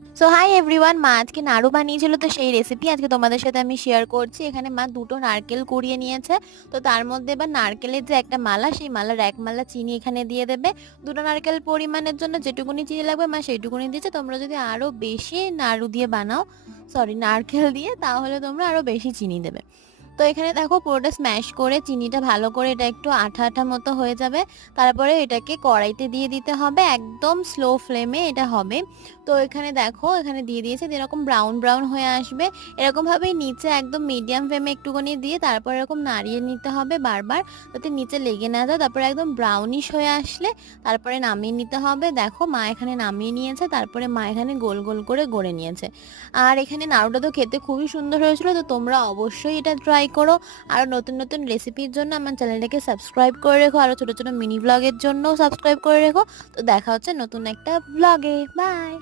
So hi everyone, মা আজকে নাড়ু বানিয়েছিল, তো সেই রেসিপি আজকে তোমাদের সাথে আমি শেয়ার করছি। এখানে মা দুটো নারকেল কুড়িয়ে নিয়েছে। তো তার মধ্যে এবার নারকেলের যে একটা মালা, সেই মালার এক মালা চিনি এখানে দিয়ে দেবে। দুটো নারকেল পরিমাণের জন্য যেটুকুনি চিনি লাগবে মা সেইটুকুনি দিয়েছে। তোমরা যদি আরো বেশি নাড়ু দিয়ে বানাও, সরি নারকেল দিয়ে, তাহলে তোমরা আরো বেশি চিনি দেবে। তো এখানে দেখো পুরোটা স্ম্যাশ করে চিনিটা ভালো করে এটা একটু আঠা আঠা মতো হয়ে যাবে। তারপরে এটাকে কড়াইতে দিয়ে দিতে হবে, একদম স্লো ফ্লেমে এটা হবে। তো এখানে দেখো এখানে দিয়ে দিয়েছে, এরকম ব্রাউন ব্রাউন হয়ে আসবে। এরকমভাবেই নিচে একদম মিডিয়াম ফ্লেমে একটুখানি দিয়ে তারপর এরকম নাড়িয়ে নিতে হবে বারবার, যাতে নিচে লেগে না যায়। তারপরে একদম ব্রাউনিশ হয়ে আসলে তারপরে নামিয়ে নিতে হবে। দেখো মা এখানে নামিয়ে নিয়েছে, তারপরে মা এখানে গোল গোল করে গড়ে নিয়েছে। আর এখানে নাড়ুটা তো খেতে খুবই সুন্দর হয়েছিল। তো তোমরা অবশ্যই এটা ট্রাই করো। আর নতুন নতুন রেসিপির জন্য আমার চ্যানেলটাকে সাবস্ক্রাইব করে রেখো, আরও ছোটো ছোটো মিনি ব্লগের জন্য সাবস্ক্রাইব করে রেখো। তো দেখা হচ্ছে নতুন একটা ব্লগে। বাই।